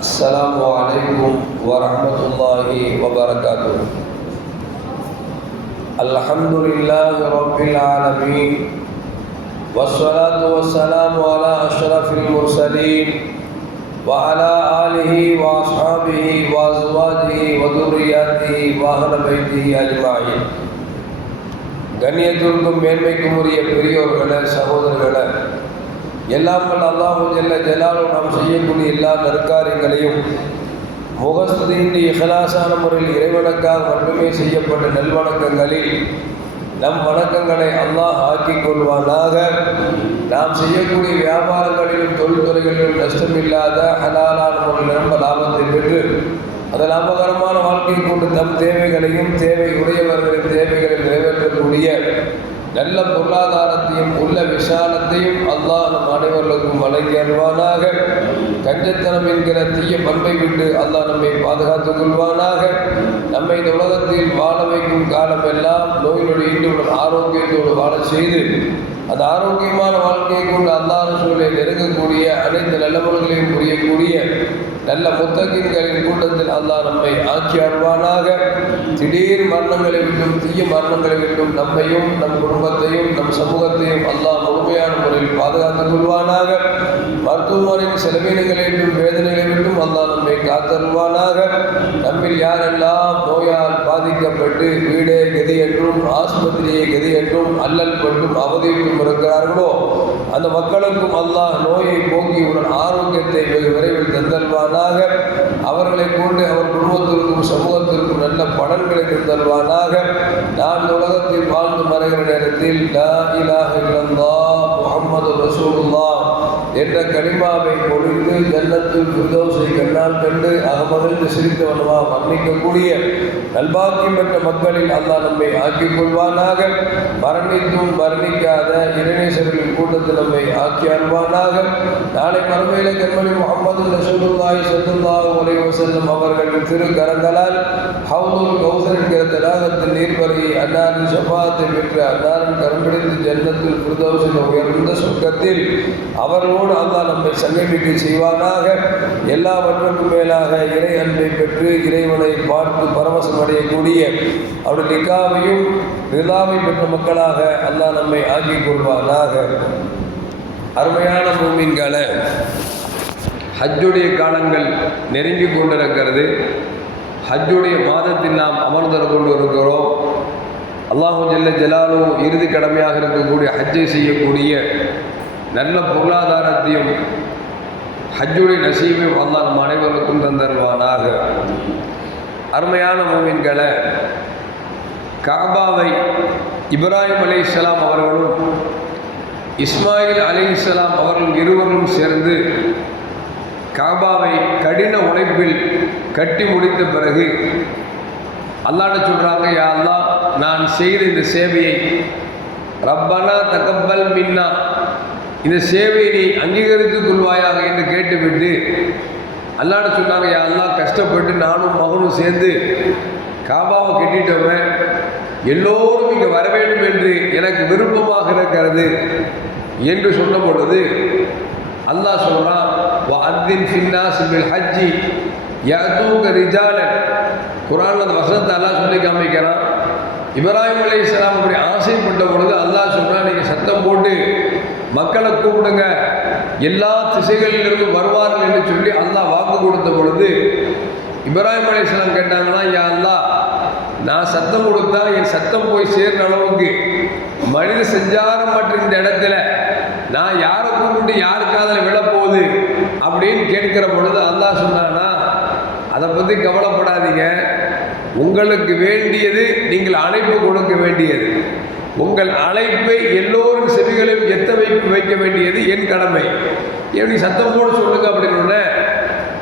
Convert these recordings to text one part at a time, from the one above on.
السلام عليكم ورحمة الله وبركاته الحمد لله رب العالمين والصلاة والسلام على أشرف المرسلين وعلى آله وأصحابه وأزواجه وذرياته وأهل بيته أجمعين கண்ணியத்திற்கும் மேன்மைக்கும் உரிய பெரியோர்களே சகோதரர்களே எல்லாம் அல்லாஹும் அல்லாஹு ஜலாலும் நாம் செய்யக்கூடிய எல்லா நற்காரியங்களையும் முகஸ்துதியின் இகலாசான முறையில் இறைவணக்காக மட்டுமே செய்யப்பட்ட நல்வணக்கங்களில் நம் வணக்கங்களை அல்லாஹ் ஆக்கிக் கொள்வானாக. நாம் செய்யக்கூடிய வியாபாரங்களிலும் தொழில்துறைகளிலும் நஷ்டமில்லாத ஹலாலான முறையில் ரொம்ப லாபத்தை பெற்று அந்த லாபகரமான வாழ்க்கை கொண்டு தம் தேவைகளையும் தேவை உடையவர்களின் தேவைகளை நிறைவேற்றக்கூடிய நல்ல பொருளாதாரத்தையும் உள்ள விசாலத்தையும் அல்லாஹ் நம் அனைவர்களுக்கும் வழங்கி அருவானாக கஞ்சத்தனம் என்கிற தீய பண்பை விட்டு அல்லாஹ் நம்மை பாதுகாத்துக் கொள்வானாக. நம்மை இந்த உலகத்தில் வாழ வைக்கும் காலம் எல்லாம் நோயினுடைய ஈண்டுடன் ஆரோக்கியத்தோடு வாழ செய்து அந்த ஆரோக்கியமான வாழ்க்கையை கொண்டு அல்லாஹ் சூழலை நெருங்கக்கூடிய அனைத்து நல்லவர்களையும் புரியக்கூடிய நல்ல முத்தகின்களின் கூட்டத்தில் அல்லாஹ் நம்மை ஆட்சி ஆழ்வானாக திடீர் மரணங்களை விட்டும் தீய மரணங்களை விட்டும் நம்மையும் நம் குடும்பத்தையும் நம் சமூகத்தையும் அல்லாஹ் முழுமையான முறையில் பாதுகாத்துக் கொள்வானாக. மருத்துவமனையின் செலவீனங்களை விட்டும் வேதனைகளை விட்டும் அல்லாஹ் நம்மை காத்தருவானாக நம்மில் யாரெல்லாம் நோயால் பாதிக்கப்பட்டு வீடே கதி என்றும் ஆஸ்பத்திரியை கதி என்றும் அல்லல் கொண்டும் அவதிக்கும் இருக்கிறார்களோ அந்த மக்களுக்கும் அல்லாஹ் நோயை போக்கி உடன் ஆரோக்கியத்தை வெகு விரைவில் தந்தல்வானாக அவர்களை கொண்டு அவர் குடும்பத்திற்கும் சமூகத்திற்கும் நல்ல பலன்களை தந்தல்வானாக நான் இந்த உலகத்தில் வாழ்ந்து மறைகிற நேரத்தில் லா இலாஹ இல்லல்லாஹ் முகமது ரசூலுல்லாஹ் என்ற கனிமாவை பொழிந்து ஜன்னத்தில் புதோசை கண்ணால் கண்டு அகமகிழ்ந்து சிரித்தவனமா மன்னிக்கக்கூடிய நல்பாக்கியம் பெற்ற மக்களில் அல்லா நம்மை ஆக்கிக் கொள்வானாக. மரணித்தும் மரணிக்காத இரணேசர்களின் கூட்டத்தில் நம்மை ஆக்கி அல்வானாக நாளை மறுமையில கண்மணி முகமது ரசூலுல்லாய் சத்துல்லாஹ் உலகம் வஸல்லம் அவர்களின் திரு கரங்களால் ஹவுதுல் கௌசர் என்கிற தடாகத்தின் நீர்வரையை அன்னாரின் ஷஃபாத்தை பெற்று அன்னாரின் கரம்பிடித்து ஜன்னத்தில் புர்தோசில் உயர்ந்த சொர்க்கத்தில் அவர்களோடு அல்லாஹ் நம்மை சங்கமிக்க செய்வானாக. எல்லாவற்றுக்கும் மேலாக இறை அன்பை பெற்று இறைவனை பார்த்து பரவசம் அடையக்கூடிய அவருடைய நிக்காவையும் நிலாவை பெற்ற மக்களாக அல்லாஹ் நம்மை ஆக்கிக் கொள்வானாக. அருமையான பூமின்களை ஹஜ்ஜுடைய காலங்கள் நெருங்கி கொண்டிருக்கிறது. ஹஜ்ஜுடைய மாதத்தில் நாம் அமர்ந்து கொண்டு இருக்கிறோம் அல்லாஹு ஜெல்ல ஜலாலும் இறுதி கடமையாக இருக்கக்கூடிய ஹஜ்ஜை செய்யக்கூடிய நல்ல பொருளாதாரத்தையும் ஹஜ்ஜுடைய நசீமையும் அல்லாஹ் நம் அனைவருக்கும் தந்தருவானாக அருமையான மூமின்களை காபாவை இப்ராஹிம் அலி இஸ்லாம் அவர்களும் இஸ்மாயில் அலி இஸ்லாம் அவர்கள் இருவரும் சேர்ந்து காபாவை கடின உழைப்பில் கட்டி முடித்த பிறகு அல்லாட சொல்கிறாங்க யா அல்லா நான் செய்த இந்த சேவையை ரப்பனா தகப்பல் மின்னா இந்த சேவையை நீ அங்கீகரித்துக் கொள்வாயாக என்று கேட்டுவிட்டு அல்லாட சொன்னாங்க யா அல்லா கஷ்டப்பட்டு நானும் மகனும் சேர்ந்து காபாவை கட்டிட்டோமே எல்லோரும் இங்கே வர வேண்டும் என்று எனக்கு விருப்பமாக இருக்கிறது என்று சொன்ன பொழுது அல்லாஹ் சொல்கிறான் அத்தின் ஃபின்னா சிபில் ஹஜ்ஜி யதூக ரிஜாலன். குரான் அந்த வசனத்தை அல்லாஹ் சொல்லி காமிக்கிறான் இப்ராஹிம் அலி இஸ்லாம் அப்படி ஆசைப்பட்ட பொழுது அல்லாஹ் சொன்னால் நீங்கள் சத்தம் போட்டு மக்களை கூப்பிடுங்க. எல்லா திசைகளிலிருந்து வருவார்கள் என்று சொல்லி அல்லாஹ் வாக்கு கொடுத்த பொழுது இப்ராஹிம் அலி இஸ்லாம் கேட்டாங்கன்னா யா அல்லாஹ் நான் சத்தம் கொடுத்தா என் சத்தம் போய் சேர்ற அளவுக்கு மனித செஞ்சாரம் மற்ற இந்த இடத்துல நான் யாரை கூப்பிட்டு யாரு விழப்போகுது அப்படின்னு கேட்கிற பொழுது அல்லாஹ் சொன்னானா அதை பற்றி கவலைப்படாதீங்க. உங்களுக்கு வேண்டியது நீங்கள் அழைப்பு கொடுக்க வேண்டியது. உங்கள் அழைப்பை எல்லோரும் செவிகளையும் எத்த வைப்பு வைக்க வேண்டியது என் கடமை. எப்படி சத்தம் போட சொல்லுங்க அப்படின்னு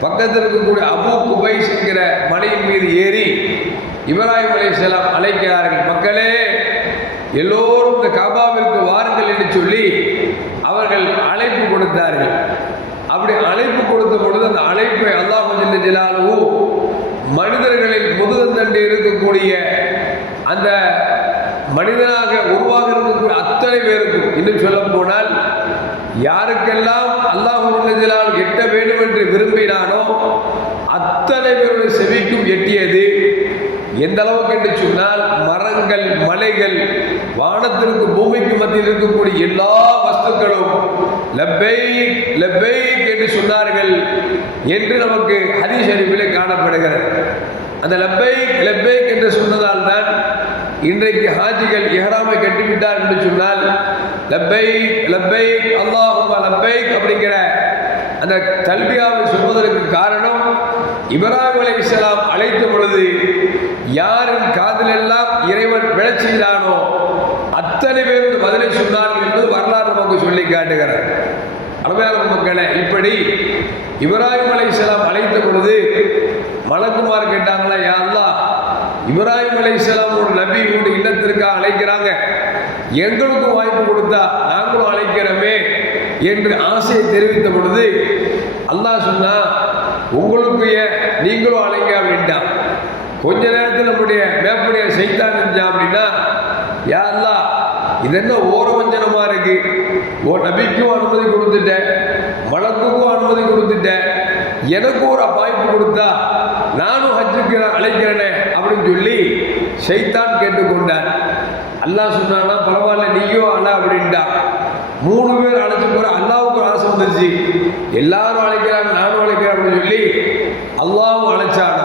பக்கத்தில் இருக்கக்கூடிய அபு குபைஸ் என்கிற மலையின் மீது ஏறி இப்ராஹிம் அலி செலாம் அழைக்கிறார்கள். மக்களே எல்லோரும் இந்த காபாவிற்கு வாருங்கள் என்று சொல்லி அவர்கள் அழைப்பு கொடுத்தார்கள். அப்படி அழைப்பு கொடுத்த பொழுது அந்த அழைப்பை அல்லாஹ் ஜிலாலு மனிதர்களில் முதுகந்தண்டு இருக்கக்கூடிய அந்த மனிதனாக உருவாக இருக்கக்கூடிய அத்தனை பேருக்கும் இன்னும் சொல்ல போனால் யாருக்கெல்லாம் அல்லாஹ் எட்ட வேண்டும் என்று விரும்பினானோ அத்தனை பேருடைய செவிக்கும் எட்டியது. எந்த அளவுக்கு என்று சொன்னால் மரங்கள் மலைகள் வானத்திற்கு பூமிக்கு மத்தியில் இருக்கக்கூடிய எல்லா வஸ்துக்களும் லப்பை லப்பை என்று சொன்னார்கள் என்று நமக்கு ஹரி ஷரீஃபிலே காணப்படுகிறது. அந்த லப்பை லப்பை என்று சொன்னதால் தான் இன்றைக்கு ஹாஜிகள் எஹராமை கட்டிவிட்டார் என்று சொன்னால் லப்பை லப்பை அல்லாஹுமா லப்பை அப்படிங்கிற அந்த தல்பியாவை சொல்வதற்கு காரணம் இப்ராஹிம் அலி இஸ்லாம் அழைத்த பொழுது யாரின் காதலெல்லாம் இறைவன் விழச் அத்தனை பேர் வந்து பதிலை சொன்னார்கள் என்பது வரலாறு நமக்கு சொல்லி காட்டுகிறார். அருமையான மக்களே இப்படி இப்ராஹிம் அலை இஸ்லாம் அழைத்த பொழுது மலக்குமார் கேட்டாங்களா யா இப்ராஹிம் அலை இஸ்லாம் ஒரு நபி உண்டு இல்லத்திற்காக அழைக்கிறாங்க. எங்களுக்கும் வாய்ப்பு கொடுத்தா நாங்களும் அழைக்கிறோமே என்று ஆசையை தெரிவித்த பொழுது அல்லாஹ் சொன்னா உங்களுக்கு நீங்களும் அழைங்க அப்படின்ட்டான். கொஞ்ச நேரத்தில் நம்முடைய மேப்புடைய செய்தான் இருந்தா அப்படின்னா யாரெல்லாம் இது என்ன ஓரவஞ்சனமா இருக்கு? ஓ நபிக்கும் அனுமதி கொடுத்துட்டேன். வழக்குக்கும் அனுமதி கொடுத்துட்டேன். எனக்கும் ஒரு வாய்ப்பு கொடுத்தா நானும் ஹஜ்ஜுக்கு அழைக்கிறேனே அப்படின்னு சொல்லி ஷைத்தான் கேட்டுக்கொண்டார். அல்லாஹ் சொன்னானா பரவாயில்ல நீயும் அழ அப்படின்டா. மூணு பேர் அழைச்சி போற அல்லாவுக்கு ஒரு ஆசை வந்துருச்சு. எல்லாரும் அழைக்கிறாங்க நானும் அழைக்கிறேன் அப்படின்னு சொல்லி அல்லாவும் அழைச்சானா.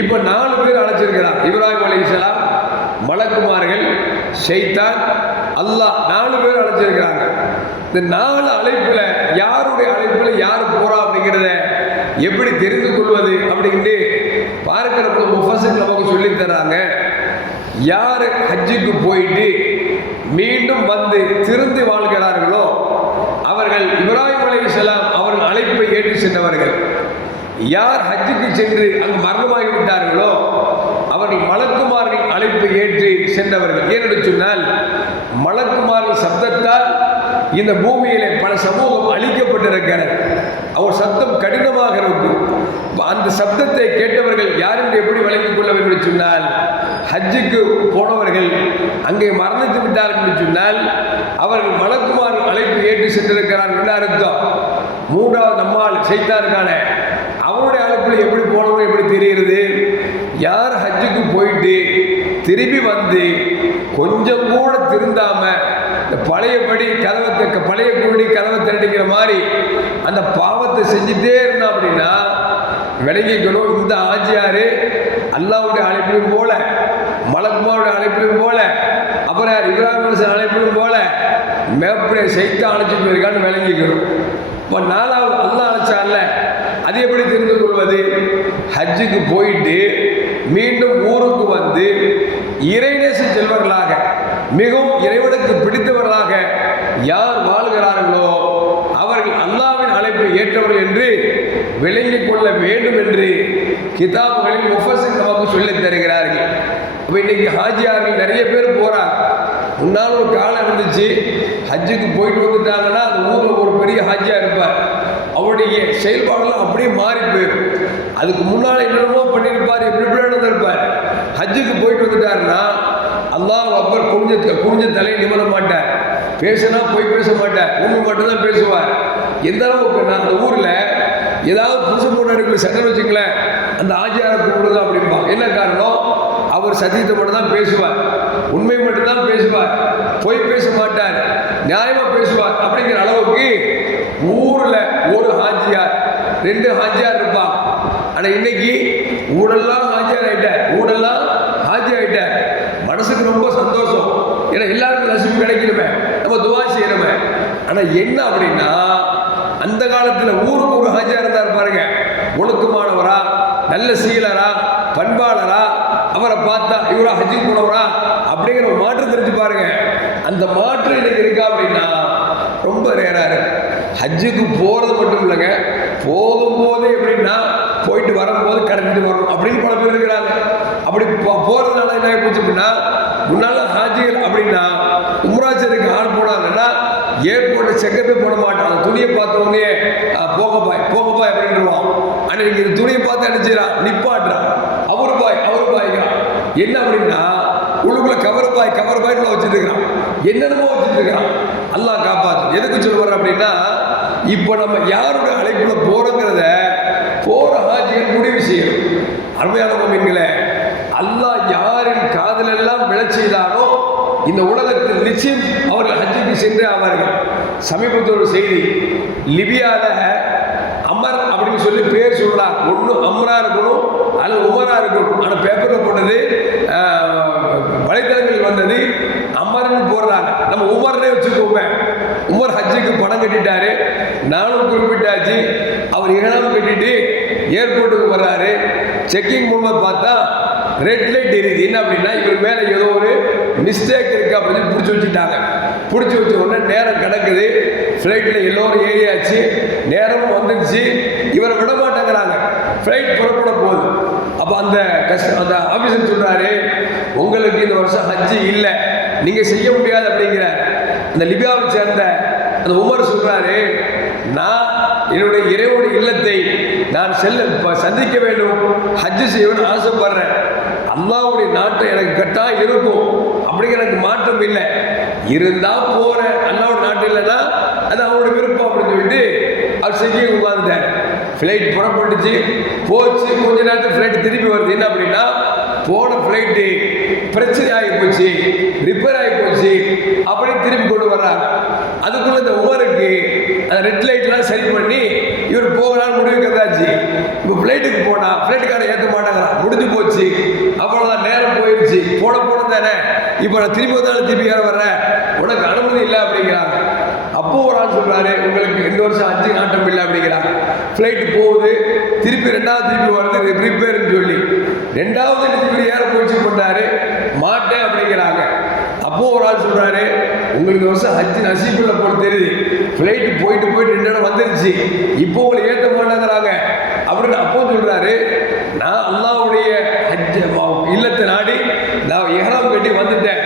இப்போ நாலு பேர் அழைச்சிருக்கிறான் இப்ராஹிம் அலைஹிஸ்ஸலாம் மலக்குமார் ஷெய்தான் அல்லாஹ் நாலு பேர் அழைச்சிருக்கிறாங்க. இந்த நாலு அழைப்பில் யாருடைய அழைப்பில் யார் போகிறா அப்படிங்கிறத எப்படி தெரிந்து கொள்வது அப்படின்ட்டு பார்க்கிற போது நமக்கு சொல்லி தர்றாங்க. யார் ஹஜ்ஜுக்கு போயிட்டு மீண்டும் வந்து திருந்தி வாழ்கிறார்களோ அவர்கள் இப்ராஹிம் அலைஹிஸ்ஸலாம் அவர்கள் அழைப்பை ஏற்று சென்றவர்கள். யார் ஹஜ்ஜுக்கு சென்று அங்கு மரணமாகி விட்டார்களோ அவர்கள் மலக்குமார்கள் அழைப்பை ஏற்று சென்றவர்கள் ஏனென்று சொன்னால் மலக்குமாரின் சப்தத்தால் இந்த பூமியிலே பல சமூகம் அழிக்கப்பட்டிருக்கிறது. அவர் சத்தம் கடினமாக இருக்கும். அந்த சப்தத்தை கேட்டவர்கள் யார் என்று எப்படி விளங்கிக் கொள்ள வேண்டும் என்று சொன்னால் ஹஜ்ஜுக்கு போனவர்கள் அங்கே மரணித்து விட்டார்கள் என்று சொன்னால் அவர்கள் மலக்குமார் அழைப்பு ஏற்று சென்றிருக்கிறார் என்று அர்த்தம். மூன்றாவது நம்மால் செய்தாருக்கான அவருடைய அழைப்பில் எப்படி போனவங்க எப்படி தெரிகிறது? யார் ஹஜ்ஜுக்கு போயிட்டு திரும்பி வந்து கொஞ்சம் கூட திருந்தாம இந்த பழையபடி கதவை பழைய கூடி கதவை திரட்டிக்கிற மாதிரி அந்த பாவத்தை செஞ்சுட்டே இருந்தா அப்படின்னா விளங்கிக்கணும். இந்த ஆஜியாரு அல்லாவுடைய அழைப்பிலும் போல மலக்குமாருடைய அழைப்பிலும் போல அப்புறம் யார் இப்ராஹிம் அழைப்பிலும் போல மேப்படைய செய்து அழைச்சி போயிருக்கான்னு விளங்கிக்கணும். இப்போ நாலாவது அல்லா அழைச்சால அது எப்படி தெரிந்து கொள்வது? ஹஜ்ஜுக்கு போயிட்டு மீண்டும் ஊருக்கு வந்து இறைநேச செல்வர்களாக மிகவும் இறைவனுக்கு பிடித்தவர்களாக யார் வாழ்கிறார்களோ அவர்கள் அல்லாவின் அழைப்பை ஏற்றவர்கள் என்று விளங்கிக் கொள்ள வேண்டும் என்று கிதாபுகளில் முஃபசின் நமக்கு சொல்லித் தருகிறார்கள். அப்போ இன்னைக்கு ஹாஜியார்கள் நிறைய பேர் போகிறார் முன்னால் ஒரு காலம் இருந்துச்சு ஹஜ்ஜுக்கு போயிட்டு வந்துட்டாங்கன்னா அந்த ஊரில் ஒரு பெரிய ஹாஜியா இருப்பார். அவருடைய செயல்பாடுலாம் அப்படியே மாறி போயிடும் அதுக்கு முன்னால் என்னென்னமோ பண்ணியிருப்பார் எப்படி எப்படி நடந்திருப்பார். ஹஜ்ஜுக்கு போயிட்டு வந்துட்டாருன்னா அல்லாஹ் அப்பர் குனிஞ்ச குனிஞ்ச தலையை நிமிட மாட்டார். பேசினா போய் பேச மாட்டார். உண்மை மட்டும்தான் பேசுவார். எந்த அளவுக்கு நான் அந்த ஊரில் ஏதாவது புதுசு முன்னாடி சட்டம் வச்சுங்களேன் அந்த ஆஜியாரை கூப்பிடுங்க அப்படிம்பா என்ன காரணம்? அவர் சத்தியத்தை மட்டும் தான் பேசுவார். உண்மை மட்டும்தான் பேசுவார். பொய் பேச மாட்டார். நியாயமாக பேசுவார். அப்படிங்கிற அளவுக்கு ஊரில் ஒரு ஹாஜியார் ரெண்டு ஹாஜியார் இருப்பான். ஆனால் இன்னைக்கு ஊரெல்லாம் ஹாஜியார் ஆகிட்டார் ஊரெல்லாம் ஹாஜி ஆயிட்டார் மனசுக்கு ரொம்ப சந்தோஷம். ஏன்னா எல்லாருக்கும் நசிப்பு கிடைக்கணுமே. நம்ம துவா செய்யணுமே. ஆனால் என்ன அப்படின்னா அந்த காலத்தில் ஊருக்கு ஒரு ஹாஜியாக இருந்தார் பாருங்க. ஒழுக்கமானவரா நல்ல சீலரா பண்பாளரா அவரை பார்த்தா இவரா ஹஜ்ஜுக்கு போனவரா அப்படிங்கிற ஒரு மாற்றம் தெரிஞ்சு பாருங்க. அந்த மாற்றம் எனக்கு இருக்கா அப்படின்னா ரொம்ப ரேராக இருக்கு. ஹஜ்ஜுக்கு போகிறது மட்டும் இல்லைங்க. போகும்போது எப்படின்னா போயிட்டு வரும்போது கடந்துட்டு வரணும் அப்படின்னு பல பேர் இருக்கிறாங்க. அப்படி போகிறதுனால போறதுனால என்ன ஆகி போச்சு அப்படின்னா முன்னால ஹாஜிகள் அப்படின்னா உம்ராஜருக்கு ஆள் போனாங்கன்னா ஏர்போர்ட் செக்கப்பே போட மாட்டான். அந்த துணியை பார்த்த உடனே போக பாய் போங்க பாய் அப்படின்ட்டுருவான் ஆனால் இந்த துணியை பார்த்து என்ன செய்யறான் நிப்பாட்டுறான் அவரு பாய் அவரு பாய்க்கிறான் என்ன அப்படின்னா உள்ளுக்குள்ள கவர் பாய் கவர் பாய் வச்சுட்டு என்னென்னமோ வச்சுட்டு அல்லாஹ் காப்பாத்து. எதுக்கு சொல்லுவார் அப்படின்னா இப்போ நம்ம யாருடைய அழைப்புல போறோங்கிறத போற ஹாஜிகள் முடிவு செய்யணும் அருமையான மீன்களே அல்லாஹ் யாரின் காதலெல்லாம் விழச் செய்தானோ இந்த உலகத்தில் நிச்சயம் அவர்கள் ஹஜ்ஜுக்கு சென்று ஆவார்கள். சமீபத்தில் ஒரு செய்தி லிபியால அமர் அப்படின்னு சொல்லி பேர் சொல்லலாம் ஒன்று அமரா இருக்கணும் அல்லது உமரா இருக்கணும். ஆனால் பேப்பரில் போட்டது ஆஹ், வலைத்தளங்களில் வந்தது அமர்னு போடுறாங்க. நம்ம உமர்னே வச்சுக்கோங்க உமர் ஹஜ்ஜுக்கு பணம் கட்டிட்டாரு நானும் குறிப்பிட்டாச்சு. அவர் இகழாம கட்டிட்டு ஏர்போர்ட்டுக்கு வர்றாரு. செக்கிங் மூலமாக பார்த்தா ரெட் லைட் எரியுது. என்ன அப்படின்னா இவர் மேலே ஏதோ ஒரு மிஸ்டேக் இருக்கு அப்படின்னு பிடிச்சி வச்சுட்டாங்க. பிடிச்சி வச்ச உடனே நேரம் கிடக்குது. ஃப்ளைட்டில் எல்லோரும் ஏறியாச்சு. நேரமும் வந்துடுச்சு. இவரை விட மாட்டேங்கிறாங்க. ஃப்ளைட் புறப்பட போகுது. அப்போ அந்த கஷ்ட அந்த ஆஃபீஸர் சொல்கிறாரு உங்களுக்கு இந்த வருஷம் ஹஜ்ஜு இல்லை. நீங்கள் செய்ய முடியாது அப்படிங்கிறார் அந்த லிபியாவை சேர்ந்த அந்த உமர் சொல்கிறாரு நான் என்னுடைய இறைவனுடைய இல்லத்தை நான் செல்ல சந்திக்க வேண்டும். ஹஜ்ஜு செய்யணும்னு ஆசைப்படுறேன். அல்லாவுடைய நாட்டை எனக்கு கட்டாயம் இருக்கும். அப்படிங்கிற எனக்கு மாற்றம் இல்லை. இருந்தா போகிறேன் அல்லாவோட நாட்டு இல்லைன்னா அது அவனோட விருப்பம் அப்படின்னு சொல்லிட்டு அவர் செஞ்சு உட்காந்துட்டார் ஃப்ளைட் புறப்பட்டுச்சு. போச்சு. கொஞ்ச நேரத்தில் ஃப்ளைட் திருப்பி வருது. என்ன அப்படின்னா போன ஃப்ளைட்டு பிரச்சனை ஆகி போச்சு. ரிப்பேர் ஆகி போச்சு. அப்படி திரும்பி கொண்டு வர்றாங்க அதுக்குள்ள இந்த உமருக்கு அந்த ரெட் லைட்லாம் சரி பண்ணி இவர் போகலான்னு முடிவுக்கு இருந்தாச்சு இப்போ ஃப்ளைட்டுக்கு போனா ஃப்ளைட்டுக்காரன் ஏற்ற மாட்டாங்கிறான் முடிஞ்சு போச்சு. அவ்வளோதான் நேரம் போயிடுச்சு. போட போன தானே இப்போ நான் திரும்பி வந்தாலும் திருப்பி ஏற வர்றேன். உனக்கு அனுமதி இல்லை அப்படிங்கிறாங்க அப்போ ஒரு ஆள் சொல்கிறாரு உங்களுக்கு இந்த வருஷம் அஞ்சு நாட்டம் இல்லை அப்படிங்கிறாங்க ஃப்ளைட்டு போகுது. திருப்பி ரெண்டாவது திருப்பி வருது. ரிப்பேர்னு சொல்லி. ரெண்டாவது திருப்பி ஏற முயற்சி பண்ணாரு மாட்டேன் அப்படிங்கிறாங்க. அப்போ ஒரு ஆள் சொல்கிறாரு உங்களுக்கு இந்த வருஷம் ஹஜ் நசீபுள்ள போல தெரியுது. ஃப்ளைட்டு போயிட்டு போயிட்டு ரெண்டு இடம் வந்துருச்சு. இப்போ உங்களை ஏற்ற மாட்டேங்கிறாங்க. அப்படின்னு அப்போ சொல்கிறாரு நான் அல்லாவுடைய ஹஜ் இல்லத்தை நாடி நான் எஹராம் கட்டி வந்துட்டேன்.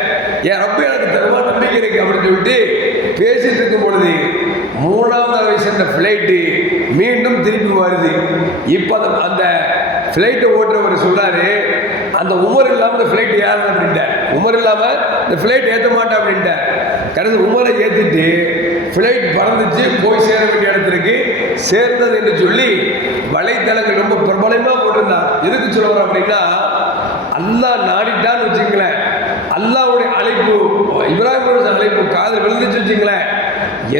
என் ரப்ப எனக்கு தருவா நம்பிக்கை இருக்கு அப்படின்னு சொல்லிட்டு பேசிட்டு இருக்கும் பொழுது மூணாவது தடவை சென்ற ஃப்ளைட்டு மீண்டும் திருப்பி வருது. இப்போ அந்த அந்த ஃப்ளைட்டை ஓட்டுறவர் சொல்கிறாரு அந்த உமர் இல்லாமல் இந்த ஃப்ளைட் ஏறணும் அப்படின்ட்டார் உமர் இல்லாமல் இந்த ஃப்ளைட் ஏற்ற மாட்டேன் அப்படின்ட்டார் கடைசி உமரை ஏற்றிட்டு ஃப்ளைட் பறந்துச்சு போய் சேர வேண்டிய இடத்துக்கு சேர்ந்தது என்று சொல்லி வலைத்தளங்கள் ரொம்ப பிரபலமாக போட்டிருந்தாங்க எதுக்கு சொல்லுவார் அப்படின்னா அல்லா நாடிட்டான்னு வச்சுங்களேன் அல்லாவுடைய அழைப்பு இப்ராஹிம் அழைப்பு காதல் விழுந்துச்சு வச்சுங்களேன்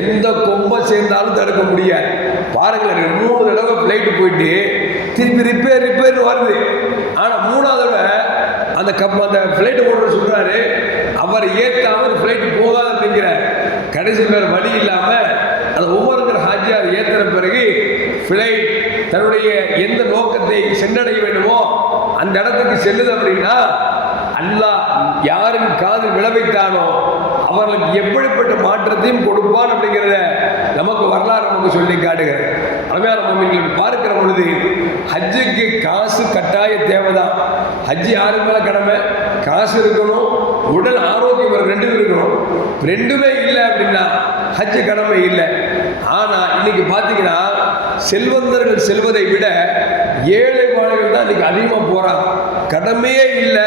எந்த கொம்பை சேர்ந்தாலும் தடுக்க முடியாது. பாருங்கள் ரெண்டு மூணு தடவை ஃப்ளைட்டு போயிட்டு திருப்பி ரிப்பேர் ரிப்பேர்னு வருது. ஆனால் மூணாவது தடவை அந்த கப் அந்த ஃப்ளைட்டு போடுற சொல்கிறாரு அவர் ஏற்றாமல் ஃப்ளைட்டு போகாது அப்படிங்கிறார் கடைசி பேர் வழி இல்லாமல் அந்த ஒவ்வொருத்தர் ஹாஜியார் ஏற்றின பிறகு ஃப்ளைட் தன்னுடைய எந்த நோக்கத்தை சென்றடைய வேண்டுமோ அந்த இடத்துக்கு செல்லுது அப்படின்னா அல்லாஹ் யாரும் காது விளைவித்தானோ அவர்களுக்கு எப்படிப்பட்ட மாற்றத்தையும் கொடுப்பான் அப்படிங்கிறத நமக்கு வரலாறு நமக்கு சொல்லி காட்டுகிறது. அருமையான மொழிகள் பார்க்கிற பொழுது ஹஜ்ஜுக்கு காசு கட்டாய தேவைதான். ஹஜ்ஜு யாருக்கு மேல கடமை? காசு இருக்கணும் உடல் ஆரோக்கியம் ரெண்டும் இருக்கணும். ரெண்டுமே இல்லை அப்படின்னா ஹஜ்ஜு கடமை இல்லை. ஆனா இன்னைக்கு பார்த்தீங்கன்னா செல்வந்தர்கள் செல்வதை விட ஏழை மாணவர்கள் தான் இன்னைக்கு அதிகமாக போறாங்க. கடமையே இல்லை.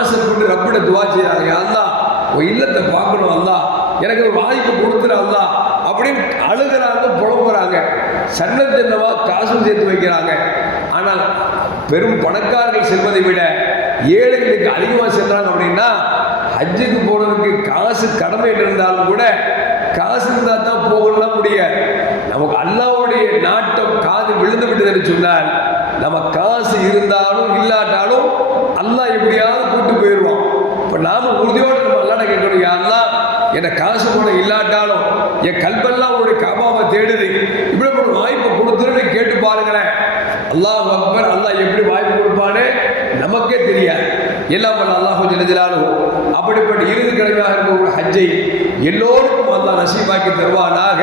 ஆசைப்பட்டு ரப்பிட துவா செய்யறாங்க அல்லா உன் இல்லத்தை பார்க்கணும் அல்லா. எனக்கு ஒரு வாய்ப்பு கொடுத்துரு அல்லா. அப்படின்னு அழுகிறாங்க புலம்புறாங்க. சன்ன சின்னவா காசும் சேர்த்து வைக்கிறாங்க. ஆனால் பெரும் பணக்காரர்கள் செல்வதை விட ஏழைகளுக்கு அதிகமாக செல்றாங்க அப்படின்னா ஹஜ்ஜுக்கு போகிறதுக்கு காசு கடமை இருந்தாலும் கூட காசு இருந்தால் தான் போகலாம் முடியாது. நமக்கு அல்லாவுடைய நாட்டம் காது விழுந்து விட்டதுன்னு சொன்னால் நம்ம காசு இருந்தாலும் இல்லாட்டாலும் அல்லாஹ் எப்படியாவது கூட்டு போயிடுவான். இப்போ நாம உறுதியோடு நம்ம அல்லாட கேட்கணும் யா என்னை என்ன காசு கூட இல்லாட்டாலும் என் கல்பெல்லாம் உங்களுடைய காபாவை தேடுது. இப்படி ஒரு வாய்ப்பை கொடுத்துருன்னு கேட்டு பாருங்களேன். அல்லாஹ் அக்பர் அல்லாஹ் எப்படி வாய்ப்பு கொடுப்பானே? நமக்கே தெரியாது. எல்லாம் வல்ல அல்லாஹ் ஜலஜலாலும் அப்படிப்பட்ட இறுதி கிழமையாக இருக்கக்கூடிய ஹஜ்ஜை எல்லோருக்கும் அல்லாஹ் நசீபாக்கி தருவானாக.